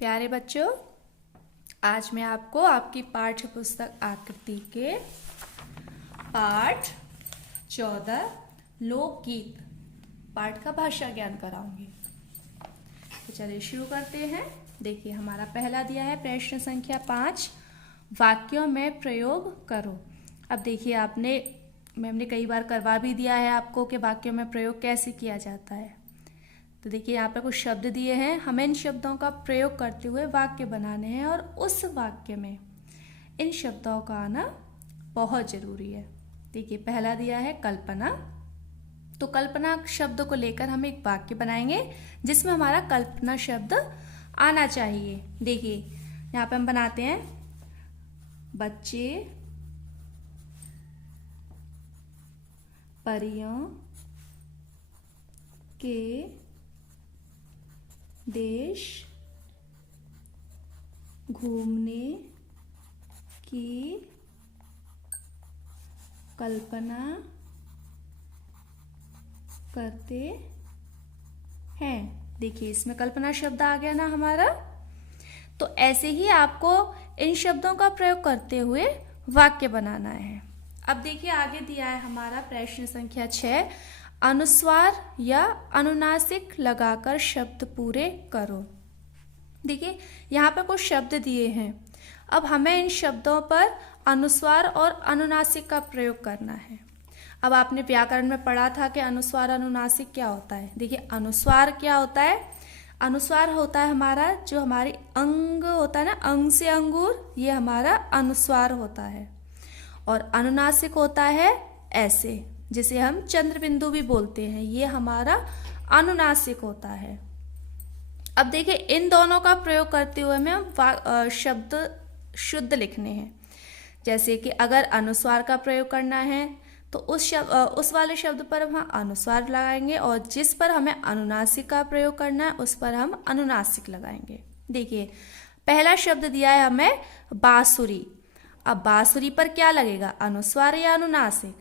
प्यारे बच्चों, आज मैं आपको आपकी पाठ्य पुस्तक आकृति के पाठ 14 लोकगीत पाठ का भाषा ज्ञान कराऊंगी। तो चलिए शुरू करते हैं। देखिए, हमारा पहला दिया है प्रश्न संख्या 5, वाक्यों में प्रयोग करो। अब देखिए, मैम ने कई बार करवा भी दिया है आपको कि वाक्यों में प्रयोग कैसे किया जाता है। तो देखिए, यहाँ पे कुछ शब्द दिए हैं, हमें इन शब्दों का प्रयोग करते हुए वाक्य बनाने हैं और उस वाक्य में इन शब्दों का आना बहुत ज़रूरी है। देखिए, पहला दिया है कल्पना। तो कल्पना शब्द को लेकर हम एक वाक्य बनाएंगे जिसमें हमारा कल्पना शब्द आना चाहिए। देखिए, यहाँ पे हम बनाते हैं, बच्चे परियों के देश घूमने की कल्पना करते हैं। देखिए, इसमें कल्पना शब्द आ गया ना हमारा। तो ऐसे ही आपको इन शब्दों का प्रयोग करते हुए वाक्य बनाना है। अब देखिए, आगे दिया है हमारा प्रश्न संख्या 6, अनुस्वार या अनुनासिक लगाकर शब्द पूरे करो। देखिए, यहाँ पर कुछ शब्द दिए हैं। अब हमें इन शब्दों पर अनुस्वार और अनुनासिक का प्रयोग करना है। अब आपने व्याकरण में पढ़ा था कि अनुस्वार अनुनासिक क्या होता है। देखिए, अनुस्वार क्या होता है? अनुस्वार होता है हमारा जो हमारी अंग होता है ना, अंग से अंगूर, ये हमारा अनुस्वार होता है। और अनुनासिक होता है ऐसे, जिसे हम चंद्र बिंदु भी बोलते हैं, ये हमारा अनुनासिक होता है। अब देखिए, इन दोनों का प्रयोग करते हुए हमें शब्द शुद्ध लिखने हैं। जैसे कि अगर अनुस्वार का प्रयोग करना है तो उस वाले शब्द पर हम अनुस्वार लगाएंगे और जिस पर हमें अनुनासिक का प्रयोग करना है उस पर हम अनुनासिक लगाएंगे। देखिए, पहला शब्द दिया है हमें बांसुरी। अब बांसुरी पर क्या लगेगा, अनुस्वार या अनुनासिक?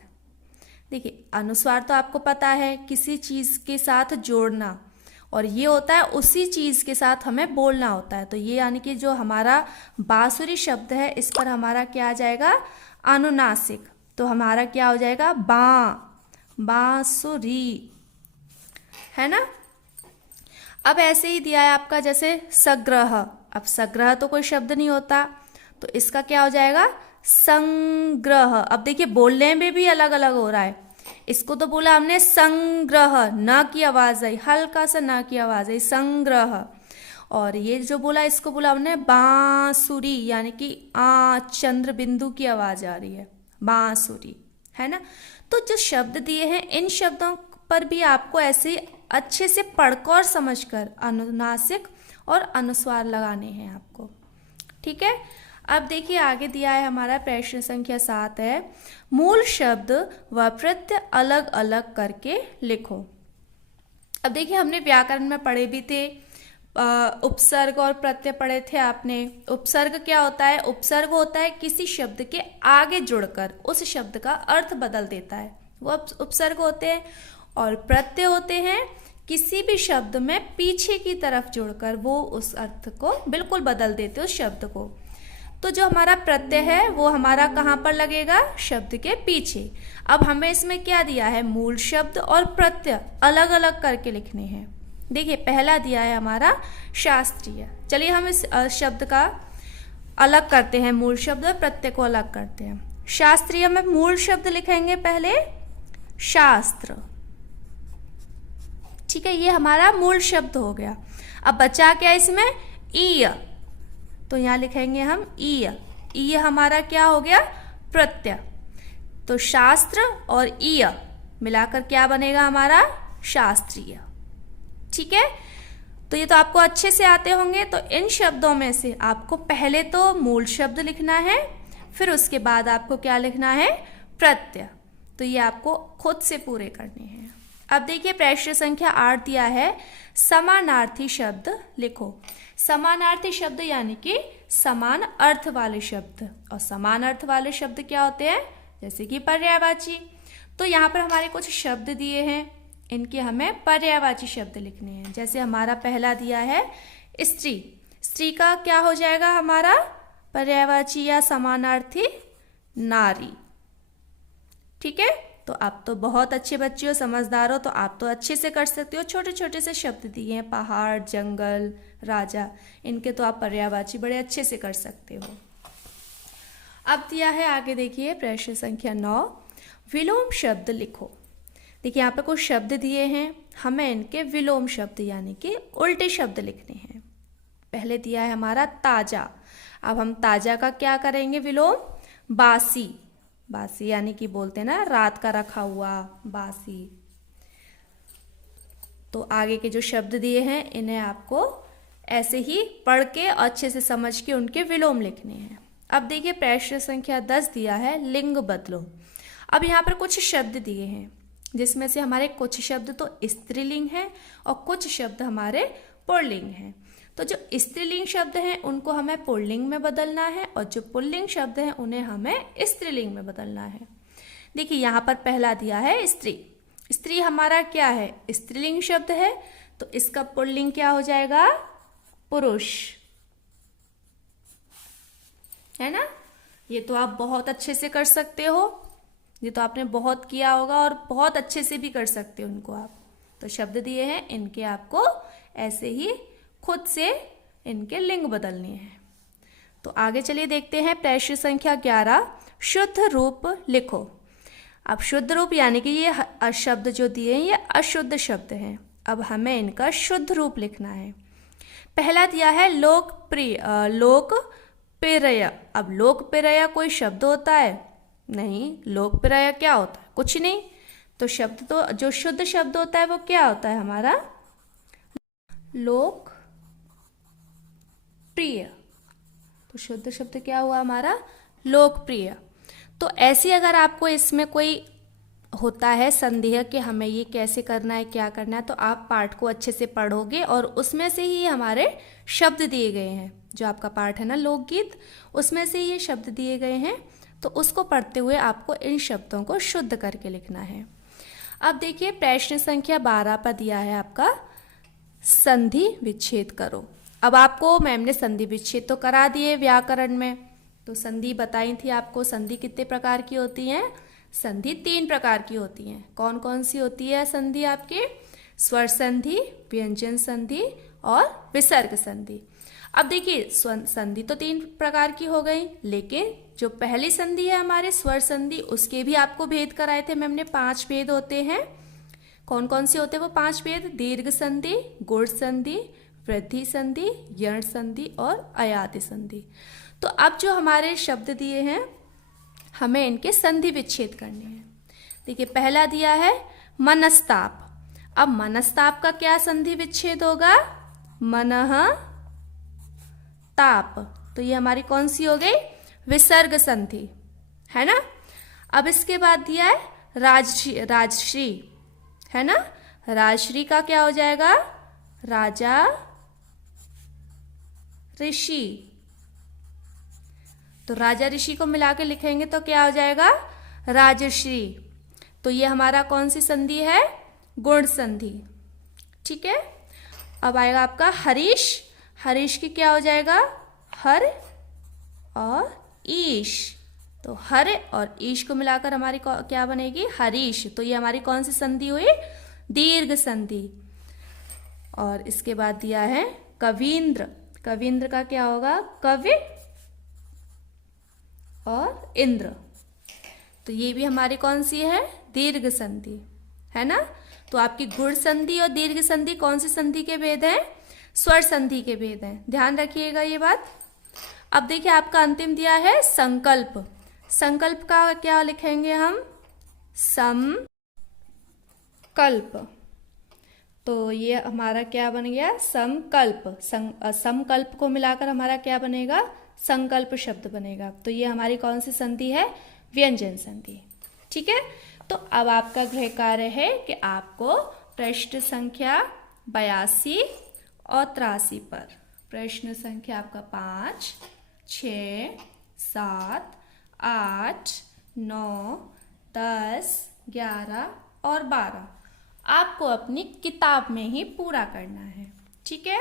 देखिए, अनुस्वार तो आपको पता है, किसी चीज़ के साथ जोड़ना, और ये होता है उसी चीज़ के साथ हमें बोलना होता है। तो ये यानी कि जो हमारा बांसुरी शब्द है, इस पर हमारा क्या आ जाएगा, अनुनासिक। तो हमारा क्या हो जाएगा, बांसुरी, है ना। अब ऐसे ही दिया है आपका जैसे सग्रह। अब सग्रह तो कोई शब्द नहीं होता, तो इसका क्या हो जाएगा, संग्रह। अब देखिए, बोलने में भी अलग अलग हो रहा है। इसको तो बोला हमने संग्रह, न की आवाज आई, हल्का सा न की आवाज आई, संग्रह। और ये जो बोला, इसको बोला हमने बांसुरी, यानी कि चंद्र बिंदु की आवाज आ रही है, बांसुरी, है ना। तो जो शब्द दिए हैं, इन शब्दों पर भी आपको ऐसे अच्छे से पढ़कर और समझकर अनुनासिक और अनुस्वार लगाने हैं आपको, ठीक है। अब देखिए, आगे दिया है हमारा प्रश्न संख्या 7 है, मूल शब्द व प्रत्यय अलग अलग करके लिखो। अब देखिए, हमने व्याकरण में पढ़े भी थे, उपसर्ग और प्रत्यय पढ़े थे आपने। उपसर्ग क्या होता है? उपसर्ग होता है किसी शब्द के आगे जुड़कर उस शब्द का अर्थ बदल देता है, वो उपसर्ग होते हैं। और प्रत्यय होते हैं किसी भी शब्द में पीछे की तरफ जुड़कर वो उस अर्थ को बिल्कुल बदल देते उस शब्द को। तो जो हमारा प्रत्यय है वो हमारा कहाँ पर लगेगा, शब्द के पीछे। अब हमें इसमें क्या दिया है, मूल शब्द और प्रत्यय अलग अलग करके लिखने हैं। देखिए, पहला दिया है हमारा शास्त्रीय। चलिए हम इस शब्द का अलग करते हैं, मूल शब्द और प्रत्यय को अलग करते हैं। शास्त्रीय में मूल शब्द लिखेंगे पहले शास्त्र, ठीक है, ये हमारा मूल शब्द हो गया। अब बचा क्या इसमें, ईय, तो यहाँ लिखेंगे हम ईय। ईय हमारा क्या हो गया, प्रत्यय। तो शास्त्र और ईय मिलाकर क्या बनेगा हमारा, शास्त्रीय, ठीक है। तो ये तो आपको अच्छे से आते होंगे। तो इन शब्दों में से आपको पहले तो मूल शब्द लिखना है, फिर उसके बाद आपको क्या लिखना है, प्रत्यय। तो ये आपको खुद से पूरे करने हैं। अब देखिए, प्रश्न संख्या 8 दिया है, समानार्थी शब्द लिखो। समानार्थी शब्द यानी कि समान अर्थ वाले शब्द। और समान अर्थ वाले शब्द क्या होते हैं, जैसे कि पर्यायवाची। तो यहाँ पर हमारे कुछ शब्द दिए हैं, इनके हमें पर्यायवाची शब्द लिखने हैं। जैसे हमारा पहला दिया है स्त्री। स्त्री का क्या हो जाएगा हमारा पर्यायवाची या समानार्थी नारी। ठीक है, तो आप तो बहुत अच्छे बच्चे हो, समझदार हो, तो आप तो अच्छे से कर सकते हो। छोटे छोटे से शब्द दिए हैं, पहाड़, जंगल, राजा, इनके तो आप पर्यायवाची बड़े अच्छे से कर सकते हो। अब दिया है आगे देखिए प्रश्न संख्या 9, विलोम शब्द लिखो। देखिए यहाँ पे कुछ शब्द दिए हैं, हमें इनके विलोम शब्द यानी कि उल्टे शब्द लिखने हैं। पहले दिया है हमारा ताजा। अब हम ताजा का क्या करेंगे विलोम? बासी। बासी यानी कि बोलते हैं ना रात का रखा हुआ, बासी। तो आगे के जो शब्द दिए हैं इन्हें आपको ऐसे ही पढ़ के अच्छे से समझ के उनके विलोम लिखने हैं। अब देखिए प्रश्न संख्या 10 दिया है लिंग बदलो। अब यहाँ पर कुछ शब्द दिए हैं जिसमें से हमारे कुछ शब्द तो स्त्रीलिंग हैं और कुछ शब्द हमारे पुल्लिंग हैं। तो जो स्त्रीलिंग शब्द हैं उनको हमें पुल्लिंग में बदलना है और जो पुल्लिंग शब्द हैं उन्हें हमें स्त्रीलिंग में बदलना है। देखिए यहाँ पर पहला दिया है स्त्री। स्त्री हमारा क्या है? स्त्रीलिंग शब्द है, तो इसका पुल्लिंग क्या हो जाएगा? पुरुष, है ना। ये तो आप बहुत अच्छे से कर सकते हो, ये तो आपने बहुत किया होगा और बहुत अच्छे से भी कर सकते हो उनको आप। तो शब्द दिए हैं, इनके आपको ऐसे ही खुद से इनके लिंग बदलने हैं। तो आगे चलिए देखते हैं प्रश्न संख्या 11, शुद्ध रूप लिखो। अब शुद्ध रूप यानी कि ये शब्द जो दिए हैं ये अशुद्ध शब्द हैं। अब हमें इनका शुद्ध रूप लिखना है। पहला दिया है लोकप्रिय, लोकप्रिय। अब लोकप्रिय कोई शब्द होता है? नहीं। लोकप्रिय क्या होता है? कुछ नहीं। तो शब्द तो जो शुद्ध शब्द होता है वो क्या होता है हमारा? लोकप्रिय। तो शुद्ध शब्द क्या हुआ हमारा? लोकप्रिय। तो ऐसी अगर आपको इसमें कोई होता है संदेह कि हमें ये कैसे करना है, क्या करना है, तो आप पाठ को अच्छे से पढ़ोगे और उसमें से ही हमारे शब्द दिए गए हैं। जो आपका पाठ है ना लोकगीत, उसमें से ये शब्द दिए गए हैं, तो उसको पढ़ते हुए आपको इन शब्दों को शुद्ध करके लिखना है। अब देखिए प्रश्न संख्या 12 पर दिया है आपका संधि विच्छेद करो। अब आपको मैम ने संधि विच्छेद तो करा दिए व्याकरण में, तो संधि बताई थी आपको। संधि कितने प्रकार की होती हैं? संधि 3 प्रकार की होती हैं। कौन कौन सी होती है संधि आपके? स्वर संधि, व्यंजन संधि और विसर्ग संधि। अब देखिए संधि तो 3 प्रकार की हो गई, लेकिन जो पहली संधि है हमारे स्वर संधि, उसके भी आपको भेद कराए थे मैम ने। 5 भेद होते हैं। कौन कौन से होते हैं वो 5 भेद? दीर्घ संधि, गुण संधि, वृद्धि संधि, यण संधि और अयाति संधि। तो अब जो हमारे शब्द दिए हैं हमें इनके संधि विच्छेद करने हैं। देखिए पहला दिया है मनस्ताप। अब मनस्ताप का क्या संधि विच्छेद होगा? मनः ताप। तो ये हमारी कौन सी हो गई? विसर्ग संधि, है ना। अब इसके बाद दिया है राजश्री, राजश्री, है ना। राजश्री का क्या हो जाएगा? राजा ऋषि। तो राजा ऋषि को मिला के लिखेंगे तो क्या हो जाएगा? राजश्री। तो ये हमारा कौन सी संधि है? गुण संधि। ठीक है। अब आएगा आपका हरीश। हरीश की क्या हो जाएगा? हर और ईश। तो हर और ईश को मिलाकर हमारी क्या बनेगी? हरीश। तो ये हमारी कौन सी संधि हुई? दीर्घ संधि। और इसके बाद दिया है कवींद्र। कवींद्र का क्या होगा? कवि और इंद्र। तो ये भी हमारी कौन सी है? दीर्घ संधि, है ना। तो आपकी गुण संधि और दीर्घ संधि कौन सी संधि के भेद हैं? स्वर संधि के भेद हैं। ध्यान रखिएगा ये बात। अब देखिए आपका अंतिम दिया है संकल्प। संकल्प का क्या लिखेंगे हम? समकल्प। तो ये हमारा क्या बन गया? समकल्प। समकल्प को मिलाकर हमारा क्या बनेगा? संकल्प शब्द बनेगा। तो ये हमारी कौन सी संधि है? व्यंजन संधि। ठीक है। तो अब आपका गृह कार्य है कि आपको प्रश्न संख्या 82 और 83 पर, प्रश्न संख्या आपका 5, 6, 7, 8, 9, 10, 11 और 12 आपको अपनी किताब में ही पूरा करना है। ठीक है।